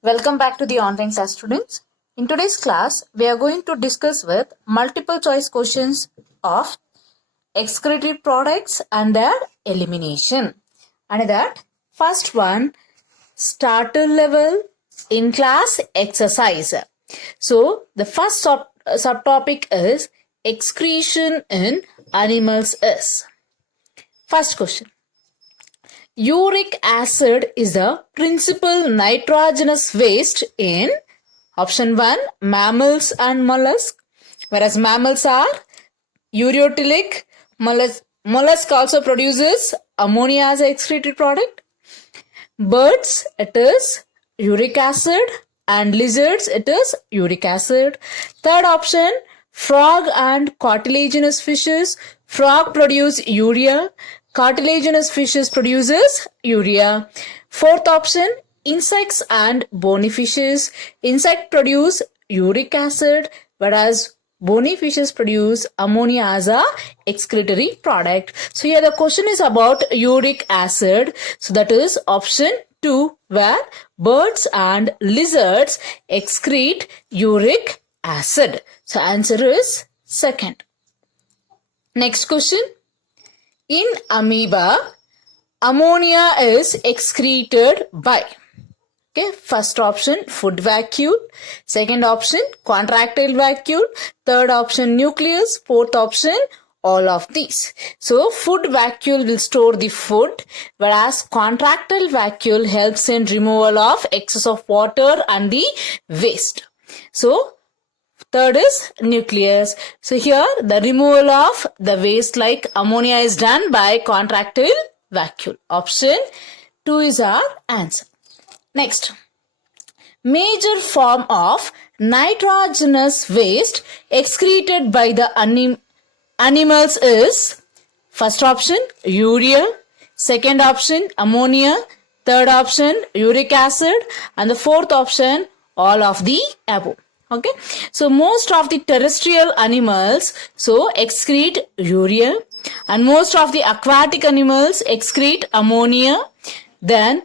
Welcome back to the online class, students. In today's class, we are going to discuss with multiple choice questions of excretory products and their elimination. And that first one, starter level in class exercise. So the first subtopic is excretion in animals is. First question. Uric acid is the principal nitrogenous waste in option 1, mammals and mollusks, whereas mammals are ureotelic. Mollusk also produces ammonia as an excretory product. Birds, it is uric acid, and lizards, it is uric acid. Third option, frog and cartilaginous fishes. Frog produce urea. Cartilaginous fishes produces urea. Fourth option, insects and bony fishes. Insect produce uric acid, whereas bony fishes produce ammonia as a excretory product. So here the question is about uric acid. So that is option 2, where birds and lizards excrete uric acid. So answer is second. Next question. In amoeba, ammonia is excreted by, first option, food vacuole. Second option, contractile vacuole. Third option, nucleus. Fourth option, all of these. So, food vacuole will store the food, whereas contractile vacuole helps in removal of excess of water and the waste. So, third is nucleus. So here the removal of the waste like ammonia is done by contractile vacuole. Option 2 is our answer. Next, major form of nitrogenous waste excreted by the animals is first option urea, second option ammonia, third option uric acid, and the fourth option all of the above. Okay, so most of the terrestrial animals excrete urea, and most of the aquatic animals excrete ammonia. Then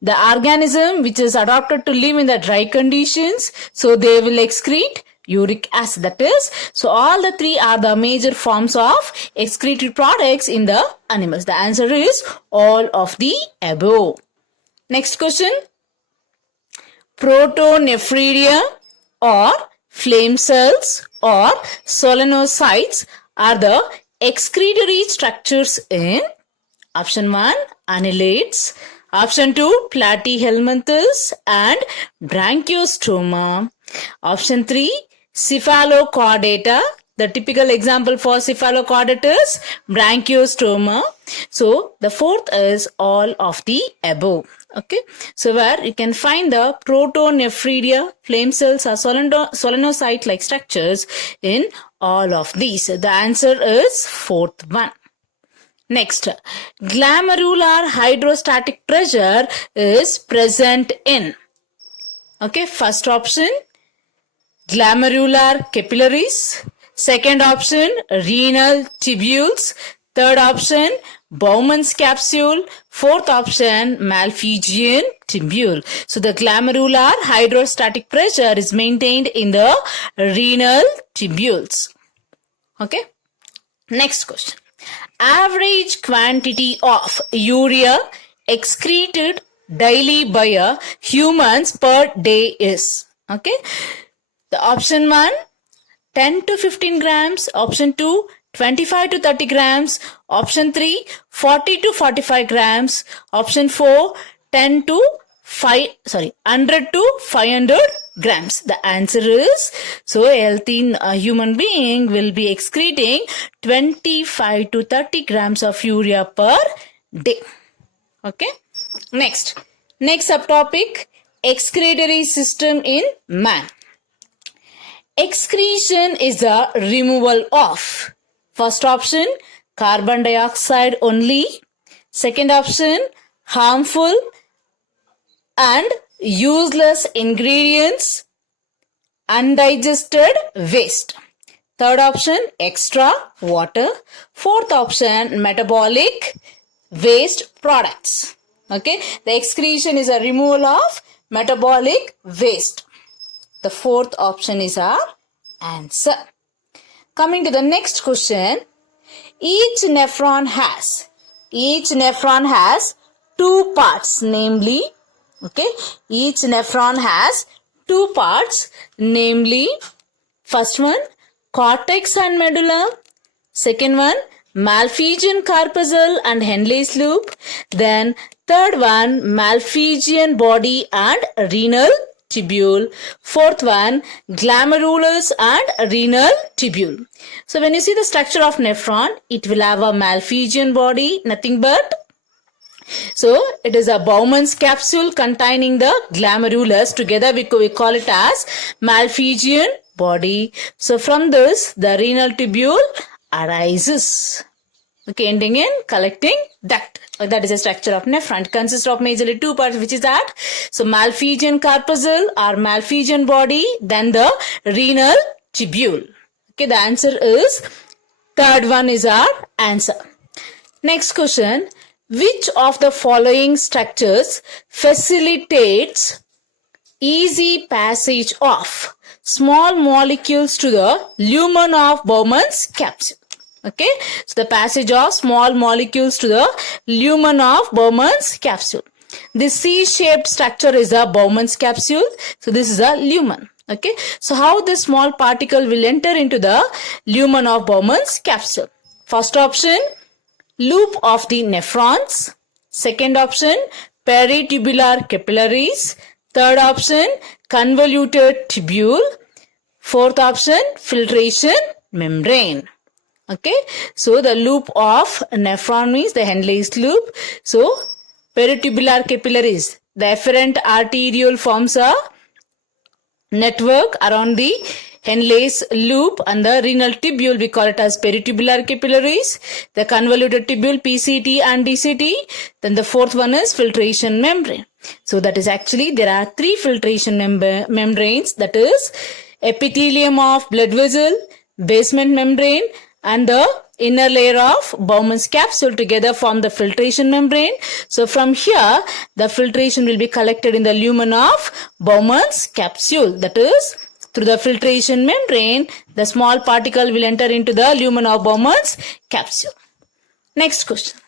the organism which is adapted to live in the dry conditions, so they will excrete uric acid. That is, so all the three are the major forms of excretory products in the animals. The answer is all of the above. Next question. Protonephridia or flame cells or solenocytes are the excretory structures in option 1, annelids, option 2, platyhelminthes and branchiostoma, option 3, cephalochordata. The typical example for cephalochordate is branchiostoma. So the fourth is all of the above. Okay, so where you can find the protonephridia, flame cells or solenocyte-like structures in all of these. The answer is fourth one. Next, glomerular hydrostatic pressure is present in, first option, glomerular capillaries. Second option, renal tubules. Third option, Bowman's capsule. Fourth option, Malpighian tubule. So the glomerular hydrostatic pressure is maintained in the renal tubules. Okay. Next question. Average quantity of urea excreted daily by humans per day is. Okay. The option 1, 10 to 15 grams. Option 2, 25 to 30 grams. Option 3, 40 to 45 grams. Option 4, 100 to 500 grams. The answer is, so a healthy human being will be excreting 25 to 30 grams of urea per day. Okay. Next subtopic, excretory system in man. Excretion is the removal of, first option, carbon dioxide only. Second option, harmful and useless ingredients, undigested waste. Third option, extra water. Fourth option, metabolic waste products. Okay, the excretion is a removal of metabolic waste. The fourth option is our answer. Coming to the next question. Each nephron has two parts, namely, each nephron has two parts, namely, first one, cortex and medulla, second one, Malpighian corpuscle and Henle's loop, then third one, Malpighian body and renal tubule, fourth one, glomerulus and renal tubule. So when you see the structure of nephron, it will have a Malpighian body, nothing but. So it is a Bowman's capsule containing the glomerulus. Together we call it as Malpighian body. So from this, the renal tubule arises. Ending in collecting duct. That is the structure of nephron. It consists of majorly two parts, which is that. So Malpighian corpuscle or Malpighian body, then the renal tubule. The answer is third one is our answer. Next question. Which of the following structures facilitates easy passage of small molecules to the lumen of Bowman's capsule? So the passage of small molecules to the lumen of Bowman's capsule. This C-shaped structure is a Bowman's capsule. So this is a lumen. So how this small particle will enter into the lumen of Bowman's capsule? First option, loop of the nephrons. Second option, peritubular capillaries. Third option, convoluted tubule. Fourth option, filtration membrane. So the loop of nephron means the Henle's loop. So peritubular capillaries, the efferent arteriole forms a network around the Henle's loop, and the renal tubule we call it as peritubular capillaries. The convoluted tubule, PCT and DCT. Then the fourth one is filtration membrane. So that is actually there are three filtration membranes, that is epithelium of blood vessel, basement membrane, and the inner layer of Bowman's capsule together form the filtration membrane. So from here, the filtration will be collected in the lumen of Bowman's capsule. That is, through the filtration membrane, the small particle will enter into the lumen of Bowman's capsule. Next question.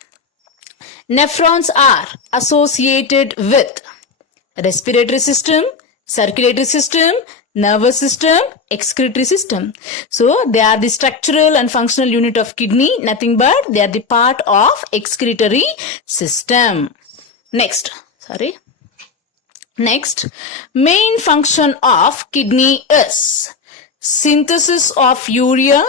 Nephrons are associated with respiratory system, circulatory system, nervous system, excretory system. So they are the structural and functional unit of kidney, nothing but they are the part of excretory system. Next, main function of kidney is synthesis of urea,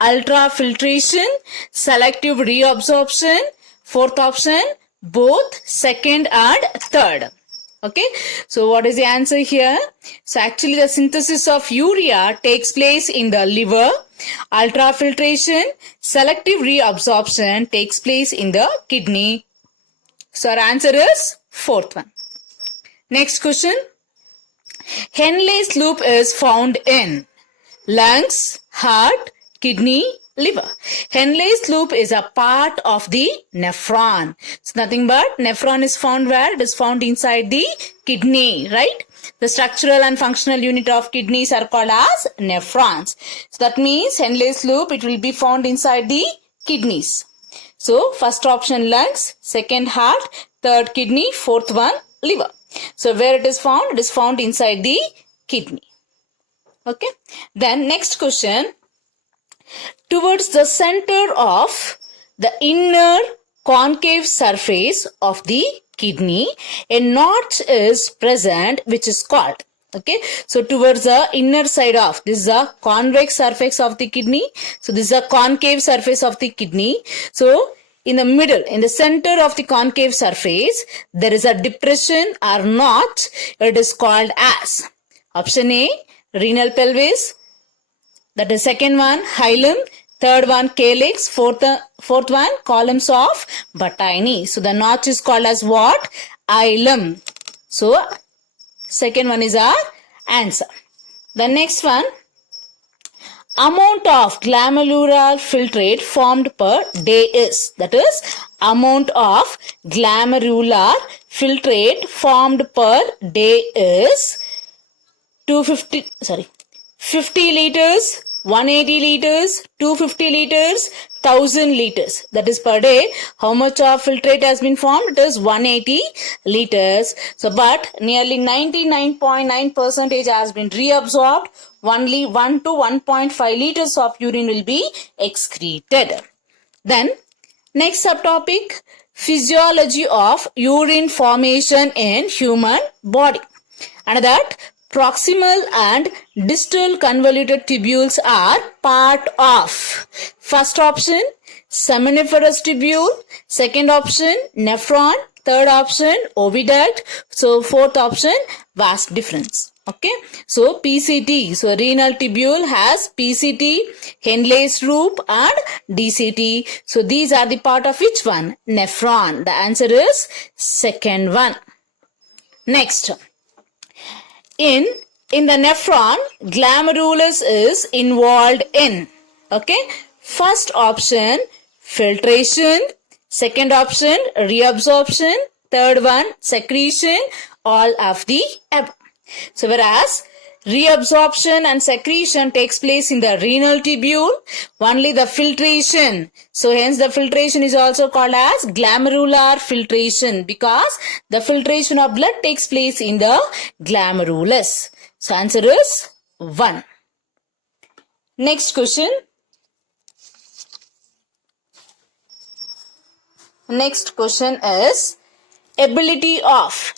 ultrafiltration, selective reabsorption. Fourth option, both second and third. So what is the answer here? So actually the synthesis of urea takes place in the liver. Ultrafiltration, selective reabsorption takes place in the kidney. So our answer is fourth one. Next question. Henle's loop is found in lungs, heart, kidney, liver. Henle's loop is a part of the nephron. It's nothing but nephron is found where? It is found inside the kidney, right? The structural and functional unit of kidneys are called as nephrons. So that means Henle's loop, it will be found inside the kidneys. So first option lungs, second heart, third kidney, fourth one liver. So where it is found? It is found inside the kidney. Then next question. Towards the center of the inner concave surface of the kidney, a notch is present which is called. So towards the inner side of, this is the convex surface of the kidney. So this is the concave surface of the kidney. So in the middle, in the center of the concave surface, there is a depression or notch. It is called as option A, renal pelvis. That is second one, hilum. Third one, calyx. Fourth one, columns of Bataini. So the notch is called as what? Hilum. So second one is our answer. The next one, amount of glomerular filtrate formed per day is. That is, amount of glomerular filtrate formed per day is 50 liters, 180 liters, 250 liters, 1000 liters. That is per day. How much of filtrate has been formed? It is 180 liters. So, but nearly 99.9% has been reabsorbed. Only 1 to 1.5 liters of urine will be excreted. Then, next subtopic, physiology of urine formation in human body. And that proximal and distal convoluted tubules are part of. First option, seminiferous tubule. Second option, nephron. Third option, oviduct. So, fourth option, vas deferens. Okay. So, PCT. So, renal tubule has PCT, Henle's loop and DCT. So, these are the part of which one? Nephron. The answer is second one. Next. In the nephron, glomerulus is involved in. Okay. First option, filtration. Second option, reabsorption. Third one, secretion. All of the above. So, whereas reabsorption and secretion takes place in the renal tubule, only the filtration. So, hence the filtration is also called as glomerular filtration because the filtration of blood takes place in the glomerulus. So, answer is 1. Next question. Next question is ability of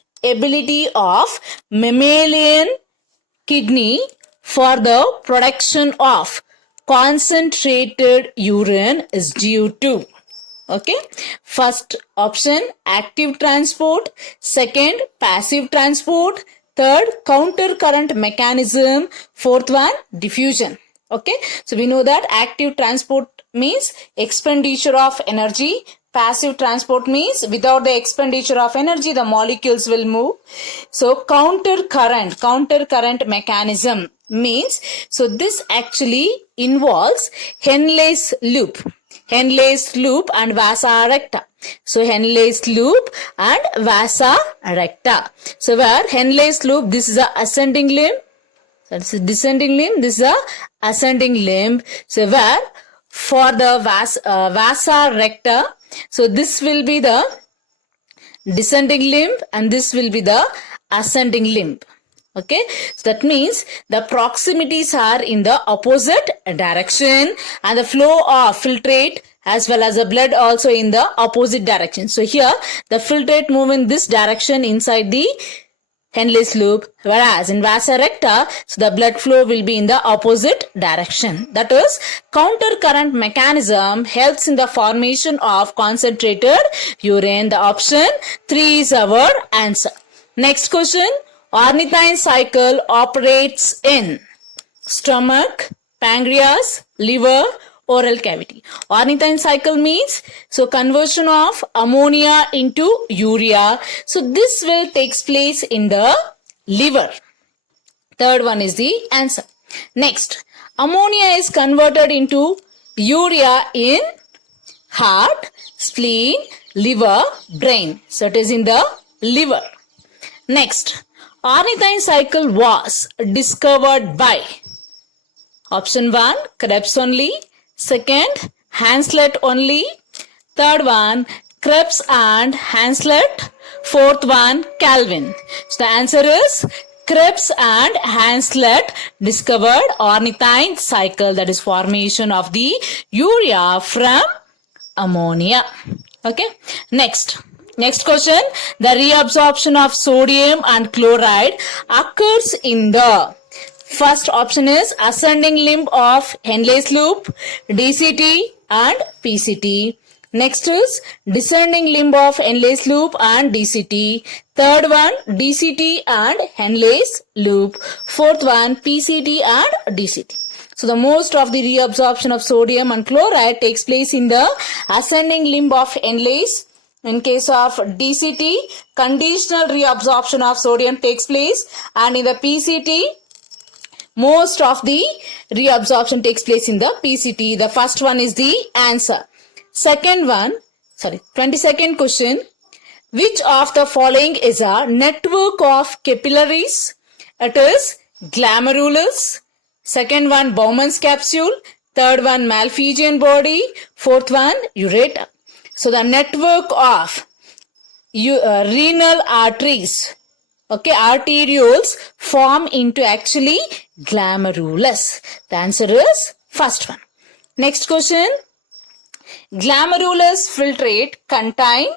mammalian kidney for the production of concentrated urine is due to. Okay. First option, active transport. Second, passive transport. Third, counter current mechanism. Fourth one, diffusion. Okay. So we know that active transport means expenditure of energy. Passive transport means without the expenditure of energy, the molecules will move. So counter current mechanism means, so this actually involves Henle's loop and vasa recta. So Henle's loop and vasa recta. So where Henle's loop, this is a ascending limb. That's a descending limb. This is a ascending limb. So where for the vasa recta, so this will be the descending limb and this will be the ascending limb. Okay. So that means the proximities are in the opposite direction and the flow of filtrate as well as the blood also in the opposite direction. So here the filtrate move in this direction inside the Henle's loop, whereas in vasa recta, so the blood flow will be in the opposite direction. That is, counter current mechanism helps in the formation of concentrated urine. The option 3 is our answer. Next question, ornithine cycle operates in stomach, pancreas, liver, oral cavity. Ornithine cycle means, so conversion of ammonia into urea. So this will take place in the liver. Third one is the answer. Next, ammonia is converted into urea in heart, spleen, liver, brain. So it is in the liver. Next, ornithine cycle was discovered by option 1, Krebs only. Second, Hanslet only. Third one, Krebs and Hanslet. Fourth one, Calvin. So the answer is Krebs and Hanslet discovered ornithine cycle, that is formation of the urea from ammonia. Okay. Next question, the reabsorption of sodium and chloride occurs in the first option is ascending limb of Henle's loop, DCT and PCT. Next is descending limb of Henle's loop and DCT. Third one, DCT and Henle's loop. Fourth one, PCT and DCT. So the most of the reabsorption of sodium and chloride takes place in the ascending limb of Henle's. In case of DCT, conditional reabsorption of sodium takes place, and in the PCT, most of the reabsorption takes place in the PCT. The first one is the answer. 22nd question. Which of the following is a network of capillaries? It is glomerulus. Second one, Bowman's capsule. Third one, Malpighian body. Fourth one, ureter. So the network of renal arteries, okay, arterioles form into actually glomerulus. The answer is first one. Next question. Glomerulus filtrate contain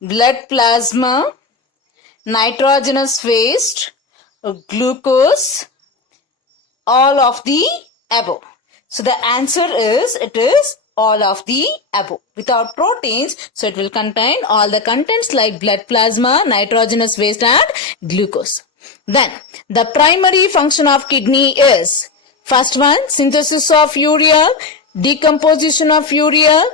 blood plasma, nitrogenous waste, glucose, all of the above. So the answer is, it is all of the above. Without proteins, so it will contain all the contents like blood plasma, nitrogenous waste and glucose. Then the primary function of kidney is, first one, synthesis of urea, decomposition of urea,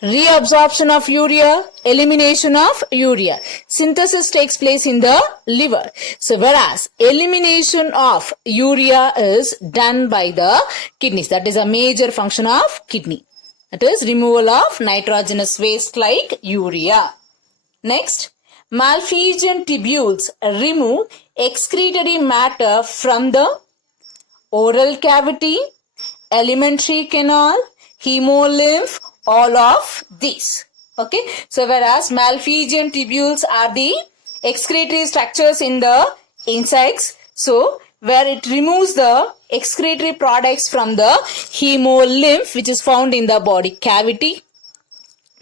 reabsorption of urea, elimination of urea. Synthesis takes place in the liver. So whereas elimination of urea is done by the kidneys. That is a major function of kidney. That is removal of nitrogenous waste like urea. Next, Malpighian tubules remove excretory matter from the oral cavity, alimentary canal, hemolymph, all of these. Okay. So whereas Malpighian tubules are the excretory structures in the insects. So where it removes the excretory products from the hemolymph, which is found in the body cavity.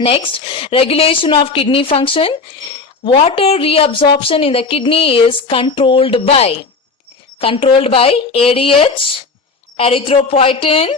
Next, regulation of kidney function. Water reabsorption in the kidney is controlled by ADH, erythropoietin,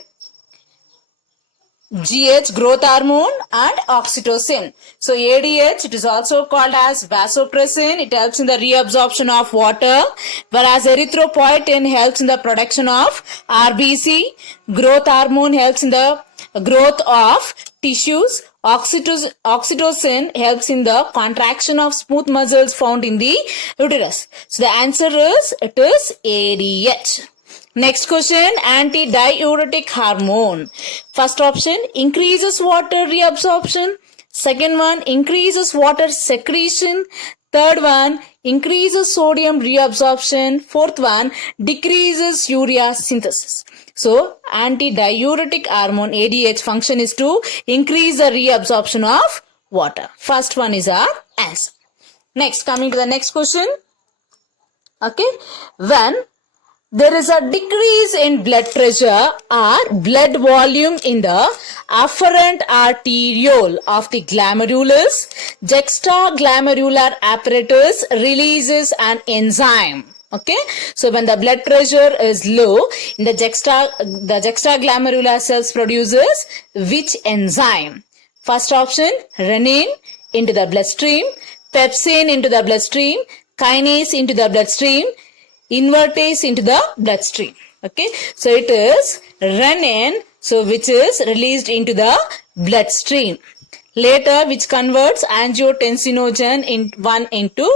GH, growth hormone, and oxytocin. So ADH, it is also called as vasopressin. It helps in the reabsorption of water, whereas erythropoietin helps in the production of RBC. Growth hormone helps in the growth of tissues. Oxytocin helps in the contraction of smooth muscles found in the uterus. So the answer is, it is ADH. Next question, antidiuretic hormone. First option, increases water reabsorption. Second one, increases water secretion. Third one, increases sodium reabsorption. Fourth one, decreases urea synthesis. So, antidiuretic hormone ADH function is to increase the reabsorption of water. First one is our answer. Next, coming to the next question. Okay, when there is a decrease in blood pressure or blood volume in the afferent arteriole of the glomerulus, juxtaglomerular apparatus releases an enzyme. Okay, so when the blood pressure is low, in the juxtaglomerular cells produces which enzyme? First option, renin into the bloodstream, pepsin into the bloodstream, kinase into the bloodstream, invertase into the bloodstream. Okay, so it is renin, so which is released into the bloodstream. Later, which converts angiotensinogen in 1 into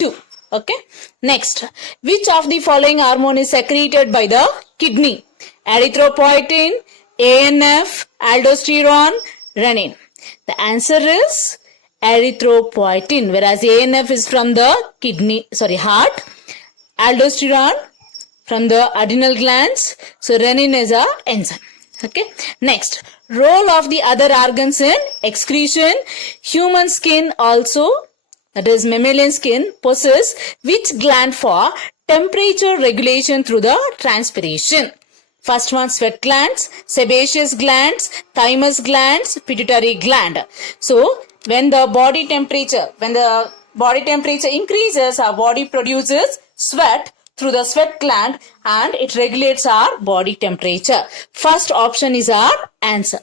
2. Okay, next, which of the following hormone is secreted by the kidney? Erythropoietin, ANF, aldosterone, renin. The answer is erythropoietin, whereas ANF is from the heart, aldosterone from the adrenal glands, so renin is a enzyme. Okay, next, role of the other organs in excretion. Human skin also, that is mammalian skin, possess which gland for temperature regulation through the transpiration? First one, sweat glands, sebaceous glands, thymus glands, pituitary gland. So when the body temperature increases, our body produces sweat through the sweat gland and it regulates our body temperature. First option is our answer.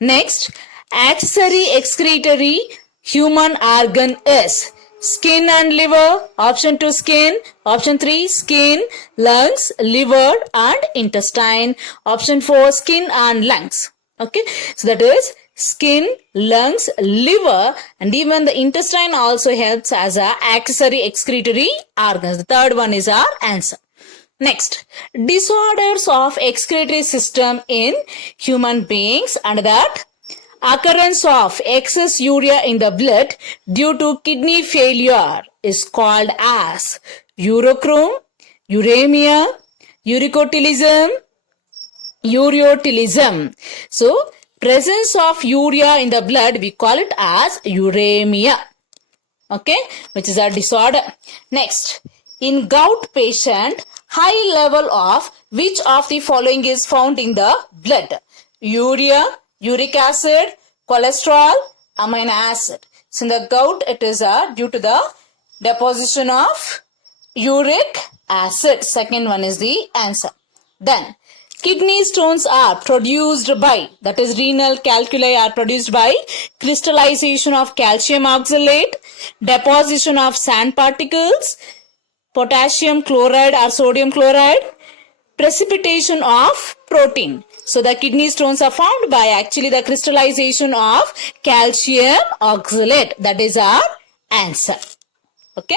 Next, accessory excretory human organ is skin and liver. Option 2, skin. Option 3, skin, lungs, liver and intestine. Option 4, skin and lungs. Okay, so that is skin, lungs, liver, and even the intestine also helps as a accessory excretory organs. The third one is our answer. Next, disorders of excretory system in human beings, and that Occurrence of excess urea in the blood due to kidney failure is called as urochrome, uremia, urocotylism, ureotylism. So, presence of urea in the blood, we call it as uremia. Okay, which is a disorder. Next, in gout patient, high level of which of the following is found in the blood? Urea, uric acid, cholesterol, amino acid. So in the gout, it is due to the deposition of uric acid. Second one is the answer. Then, kidney stones are produced by, that is renal calculi are produced by crystallization of calcium oxalate, deposition of sand particles, potassium chloride or sodium chloride, precipitation of protein. So the kidney stones are found by actually the crystallization of calcium oxalate. That is our answer. Okay.